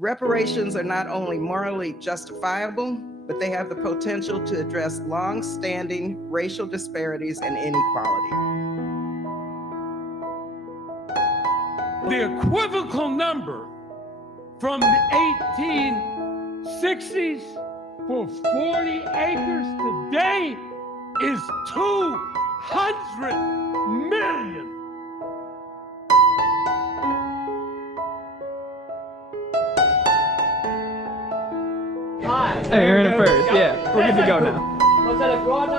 Reparations are not only morally justifiable, but they have the potential to address long-standing racial disparities and inequality. The equivocal number from the 1860s for 40 acres today is 200 million. Hey, you're in it first. Yeah, we're good to go now. Was that a broad